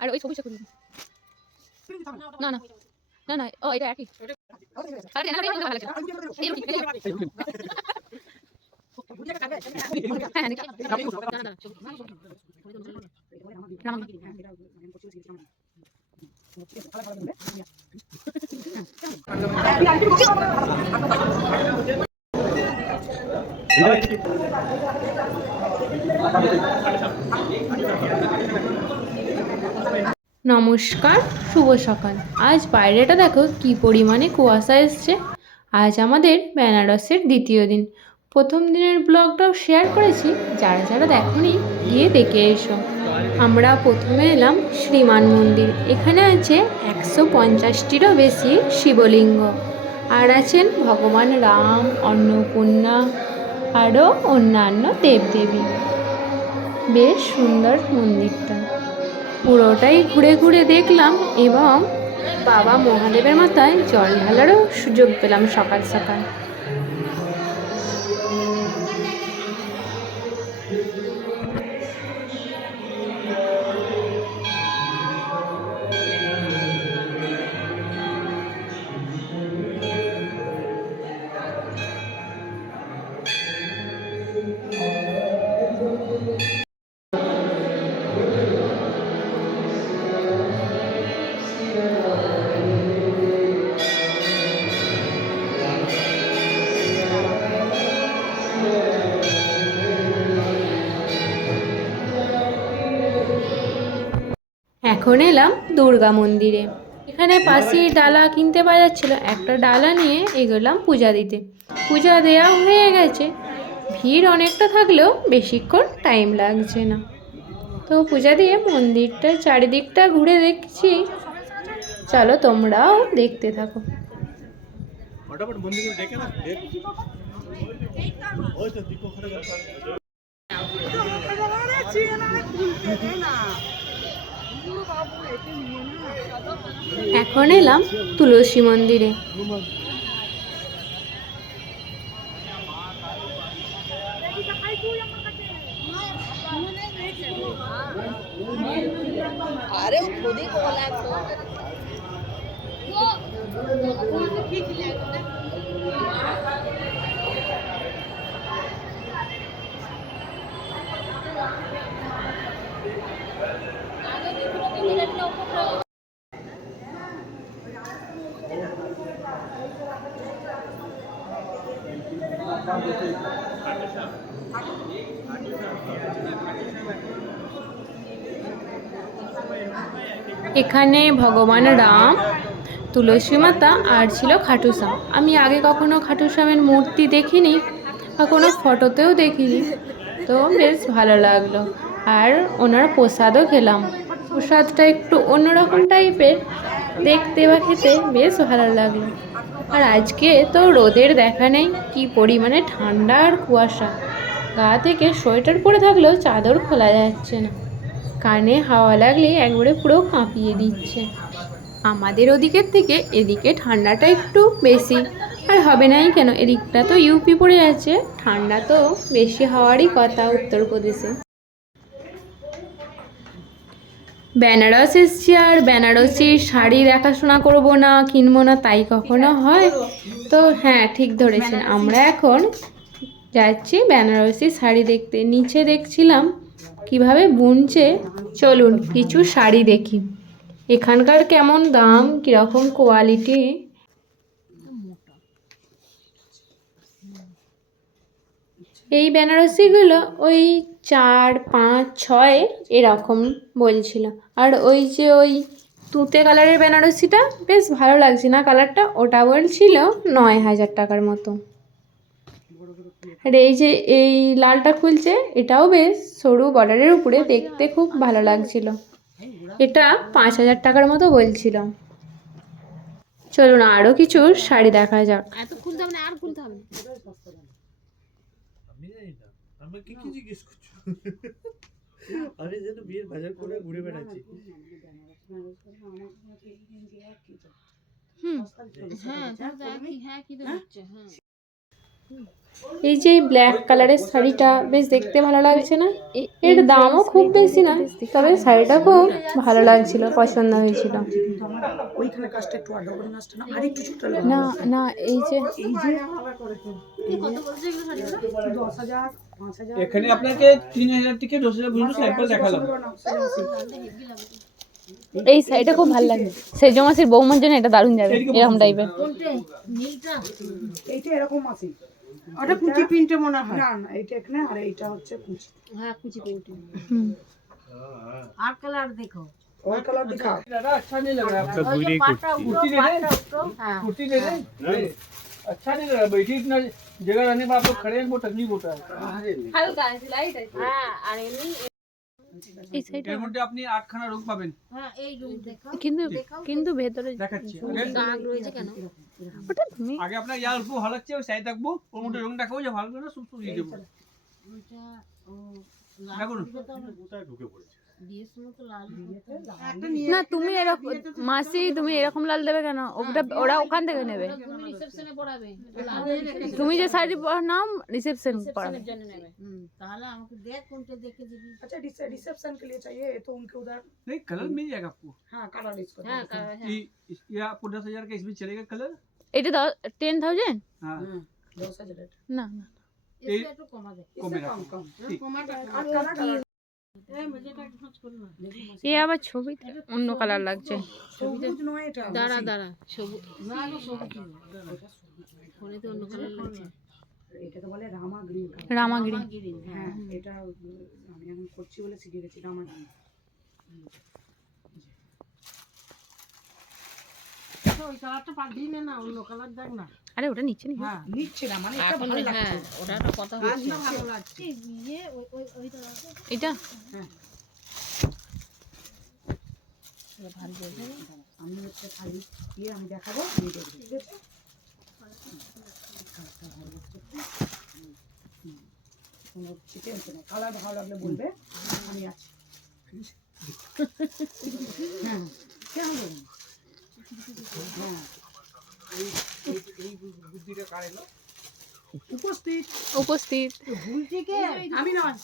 আর ওই সবুজটা খুলি না না না না ও এটা একই আরে না না ভালো লাগছে এই রুটি হ্যাঁ না না নমস্কার, শুভ সকাল। আজ বাইরেটা দেখো কি পরিমাণে কুয়াশা এসছে। আজ আমাদের বেনারসের দ্বিতীয় দিন। প্রথম দিনের ব্লগটাও শেয়ার করেছি, যারা যারা দেখোনি গিয়ে দেখে এসো। আমরা প্রথমে এলাম শ্রীমান মন্দির। এখানে আছে 150টিরও বেশি শিবলিঙ্গ, আর আছেন ভগবান রাম, অন্নপূর্ণা আরও অন্যান্য দেবদেবী। বেশ সুন্দর মন্দিরটা, পুরোটাই ঘুরে ঘুরে দেখলাম এবং বাবা মহাদেবের মাথায় জল ঢালারও সুযোগ পেলাম সকাল সকাল। এখন এলাম দুর্গা মন্দিরে। এখানে পাশেই ডালা কিনতে পাওয়া যাচ্ছিলো, একটা ডালা নিয়ে এগোলাম পূজা দিতে। পূজা দেওয়া হয়ে গেছে, ভিড় অনেকটা থাকলেও বেশিক্ষণ টাইম লাগছে না। তো পূজা দিয়ে মন্দিরটা চারিদিকটা ঘুরে দেখছি, চলো তোমরাও দেখতে থাকো। এখন এলাম তুলসী মন্দিরে। अरे खुद ही बोला तो এখানে ভগবান রাম, তুলসী মাতা আর ছিল খাটুশ্যাম। আমি আগে কখনো খাটুশ্যামের মূর্তি দেখিনি বা কোনো ফটোতেও দেখিনি, তো বেশ ভালো লাগলো। আর ওনার প্রসাদও খেলাম। প্রসাদটা একটু অন্যরকম টাইপের দেখতে বা খেতে বেশ ভালো লাগলো। আর আজকে তো রোদের দেখা নেই, কি পরিমাণে ঠান্ডা আর কুয়াশা। গা থেকে সোয়েটার পরে থাকলেও চাদর খোলা যাচ্ছে না, কানে হাওয়া লাগলে একবারে পুরো কাঁপিয়ে দিচ্ছে। আমাদের ওদিকের থেকে এদিকে ঠান্ডাটা একটু বেশি, আর হবে নাই কেন, এদিকটা তো ইউপি পড়ে আছে, ঠান্ডা তো বেশি হওয়ারই কথা উত্তরপ্রদেশে। বেনারস এসছি আর বেনারসি শাড়ি দেখাশোনা করবো না, কিনবো না, তাই কখনো হয়? তো হ্যাঁ, ঠিক ধরেছেন, আমরা এখন যাচ্ছি বেনারসি শাড়ি দেখতে। নিচে দেখছিলাম কিভাবে বুনছে, চলুন কিছু শাড়ি দেখি এখানকার কেমন দাম, কীরকম কোয়ালিটি। এই বেনারসিগুলো ওই 4, 5, 6 এরকম বলছিল। আর ওই যে ওই তুঁতে কালারের বেনারসিটা বেশ ভালো লাগছে না কালারটা, ওটা বলছিল 9,000 টাকার মতো। আর এই যে এই লালটা খুলছে, এটাও বেশ সরু বর্ডারের উপরে, দেখতে খুব ভালো লাগছিল। এটা 5,000 টাকার মতো বলছিল। চলুন আরও কিছু শাড়ি দেখা যাক। এত খুলতে হবে না, আর খুলতে হবে না। আমি কি কি জিজ্ঞেস করছো? আরে যেন বিয়ের বাজার করে ঘুরে বেড়াচ্ছি। হ্যাঁ, কি তো হচ্ছে, হ্যাঁ। এই যে ব্ল্যাক কালারের শাড়িটা বেশ দেখতে ভালো লাগছে না? এর দামও খুব বেশি না, তবে শাড়িটা খুব ভালো লাগছিল, পছন্দ হয়েছিল। কিন্তু আমার ওইখানে কাজটা একটু ডবল কাজটা না আর একটু ছোট না না, এই যে এই যে 10,000 5,000 এখানে আপনাকে 3,000 থেকে 10,000 পর্যন্ত স্যাম্পল দেখালাম। এই শাড়িটা খুব ভালো লাগে, সেজো মাসির বৌমার জন্য এটা দারুণ যাবে, এরকম টাইপের। এইটা এরকম আছে, ওটা কুচি প্রিন্টে মনে হয়। না না এইটা এখানে আর এইটা হচ্ছে কুচি। হ্যাঁ কুচি প্রিন্টে। হুম। আর কালার দেখো। और कलर दिखाओ। दादा अच्छा नहीं लग रहा है आपको? और जो पाटा कुर्ती ले लें? हाँ कुर्ती ले लें? नहीं। अच्छा नहीं लग रहा, बैठी इतना जगह रहने पर आप लोग खड़े हैं वो तकलीफ होता है। হালকা লাইট আছে। হ্যাঁ আর এমনি এই শাড়িটা এর মধ্যে আপনি 8খানা রূপ পাবেন। হ্যাঁ এই রুম দেখো। কিন্তু ভেতরে দেখাচ্ছি দাগ রয়েছে কেন? ওটা তুমি আগে আপনার ইয়ার উপর ভালো লাগছে ওই সাইড রাখবো, ওর মধ্যে রং দেখাবো, যে ভালো করে সুপ দিয়ে দেবো। ওইটা ও দেখুন বিয়ের সময় তো লাল না, তুমি এরকম মাসি, তুমি এরকম লাল দেবে কেন? ওরা ওখান থেকে নেবে। তুমি রিসেপশনে পড়াবে। তুমি যে শাড়ি নাও রিসেপশন পড়াবে। তাহলে আমাকে দেখ কোনটা দেখে দিবি। अच्छा रिसेप्शन के लिए चाहिए तो उनके उधर नहीं कलर मिल जाएगा आपको। हाँ कलर इसको হ্যাঁ ये आपको 10,000 का इसमें चलेगा कलर। এটা 10,000? हाँ 10,000 रेट না না, इससे একটু কমা দে। इससे कम कम ठीक। কমাটা और कलर कलर এই মজাটা খোঁজ করো না। এ আবার ছবিতে অন্য কালার লাগছে। সবুজ নয় এটা দাঁড়া দাঁড়া সবুজ না না সবুজ ফোনে তো অন্য কালার লাগছে। এটাকে বলে রামা গ্রিন রামাগিরি। গ্রিন হ্যাঁ এটা আমি এখন করছি বলে শিখে গেছি রামা গ্রিন। তো ওই কালারটা পাঠিয়ে নে না, অন্য কালার দেখ না। আরে ওটা নিচে নি। হ্যাঁ নিচ্ছে না মানে এটা এখন ভালো হ্যাঁ লাগছে ওটা একটা কথা হচ্ছে। ভালো লাগছে। ইয়ে ওই ওইটা আছে। এটা ভারী হয়েছে। আমি হচ্ছে খালি দিয়ে আমি দেখাবো এই দেখো, ঠিক আছে কোনো টেনশন নেই, কালার ভালো লাগলে বলবে আমি আছি। হ্যাঁ কেন বলবো হ্যাঁ উপস্থিত উপস্থিত। ভুলটিকে আমি নয়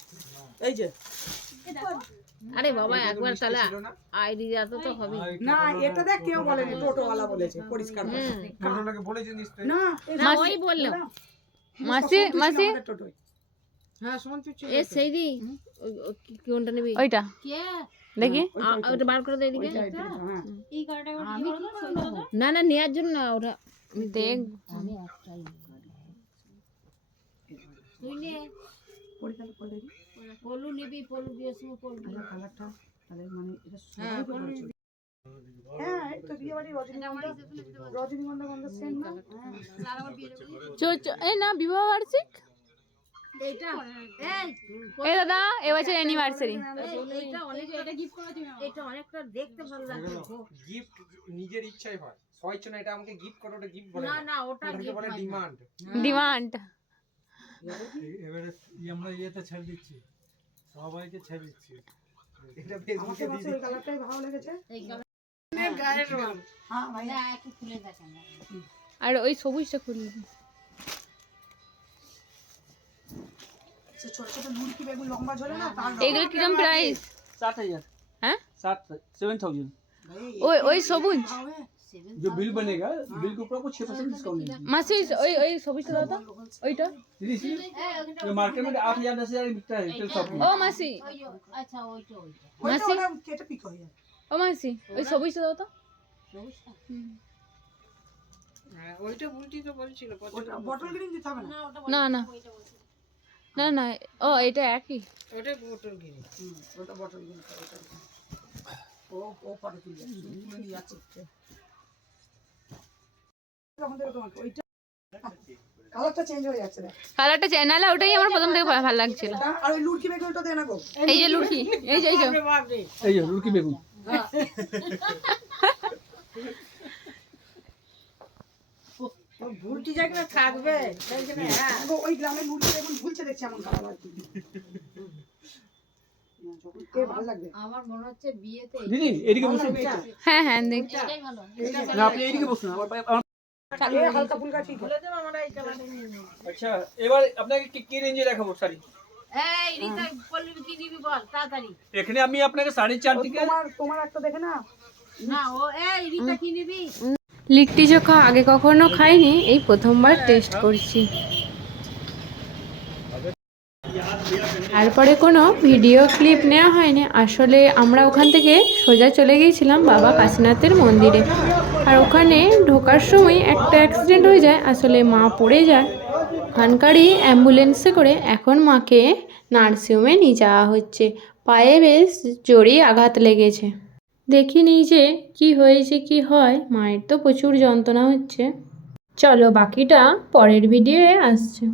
এই যে আরে বাবা একবার তাহলে আইডি যাতে তো হবে। না এটা দেখ কেউ বলেনি টোটোওয়ালা বলেছে পরিষ্কার করে। না না ওই বললো মাসি মাসি টোটোই হ্যাঁ সঞ্চু এ সেইদি কোনটা নেবি? ওইটা কে দেখি। ওটা বার করে দে এদিকে। হ্যাঁ এই কার্ডটা আমি না না নেয়ার জন্য না ওটা দেখ। আমি একটাই তুই নে পরীক্ষা করে দেখি পলু নিবি, পলু বিয়ের সময় পলু আচ্ছা কালারটা তাহলে মানে এটা হ্যাঁ সবাই পলু বলছে। হ্যাঁ এই তো বিয়ে বাড়ি রজনীগন্ধা গন্ধা সেন না এই না বিবাহ বার্ষিক। এইটা এই এই দাদা এবছর অ্যানিভার্সারি। এইটা অনেক এটা গিফট করা তুমি এটা অনেকটা দেখতে ভালো লাগে। গিফট নিজের ইচ্ছাই হয়, সবাই না এটা আমাকে গিফট করো, ওটা গিফট বলে না না ওটা ওটাকে গিফট বলে ডিমান্ড। ডিমান্ড। এবারে আমরা ইয়েতে ছেড়ে দিচ্ছি, সবাইকে ছেড়ে দিচ্ছি। এটা আমাকে ফেসবুকে মাসে দিয়ে এই কালারটাই ভালো লেগেছে। এই গায়ের রং হ্যাঁ ভাই না একটু খুলে দেখেন। আর ওই সবুজটা খুলবি। সে ছোট ছোট লুড়কি বেগুন লম্বা ঝোলে না তার এগুলো কিরম প্রাইস? 7,000। হ্যাঁ 7,000। ওই সবুজ जो बिल बनेगा बिल के ऊपर आपको 6% डिस्काउंट मिलेगा। মাসি ওই সবুজটা দাও তো ওইটা। दीदी ये मार्केट में 8,000 10,000 बिकता है रिटेल शॉप में। ও মাসি আচ্ছা ওইটা মাসি কেটে পিক হয়ে যায়। ও মাসি ওই সবুজটা দাও তো। ওইটা ভুলটি তো বলছিল ওটা বটল গ্রিন দিতে হবে না না না না না, ও এটা একই। ওটা বোতল গিরি। ওটা বটল গ্রিন ওটা ও পরে তুলে তুলে দিয়ে যাচ্ছে তখন থেকে তোমাকে ওইটা কালারটা চেঞ্জ হয়ে যাচ্ছে না কালারটা চাই, নাহলে ওটাই আমার প্রথম থেকে ভালো লাগছিল। আর ওই লুড়কি বেগুনটা দে না গো এই যে লুকি, এই যে এই যে রুকি বেগুন। ভুলটি জায়গা থাকবে গো ওই গ্রামে লুড়কি বেগুন ঝুলছে দেখছি এমন কালার আর কি যখন কে ভালো লাগবে আমার মনে হচ্ছে বিয়েতে दीदी এদিকে বসুন। হ্যাঁ হ্যাঁ দেখছি। এটাই ভালো। না আপনি এদিকে বসুন, আমার হালকা ফুলকা ঠিক আছে। আচ্ছা এবার আপনাকে কি রেঞ্জে দেখাবো শাড়ি? এই রিতা বলবি কি নিবি বল তাড়াতাড়ি। এখানে আমি আপনাকে 4.5 থেকে তোমার একটা দেখে না না ও এই রিতা কি নিবি? লিট্টি চোখা আগে কখনো খাইনি, এই প্রথমবার টেস্ট করছি। তারপরে কোনো ভিডিও ক্লিপ নেওয়া হয়নি, আসলে আমরা ওখান থেকে সোজা চলে গিয়েছিলাম বাবা কাশীনাথের মন্দিরে। আর ওখানে ঢোকার সময় একটা অ্যাক্সিডেন্ট হয়ে যায়, আসলে মা পড়ে যায়। ওখানকারই অ্যাম্বুলেন্সে করে এখন মাকে নার্সিংহোমে নিয়ে যাওয়া হচ্ছে। পায়ে বেশ জোরেই আঘাত লেগেছে, দেখিনি যে কি হয়েছে কি হয়, মায়ের তো প্রচুর যন্ত্রণা হচ্ছে। চলো বাকিটা পরের ভিডিওয়ে আসছে।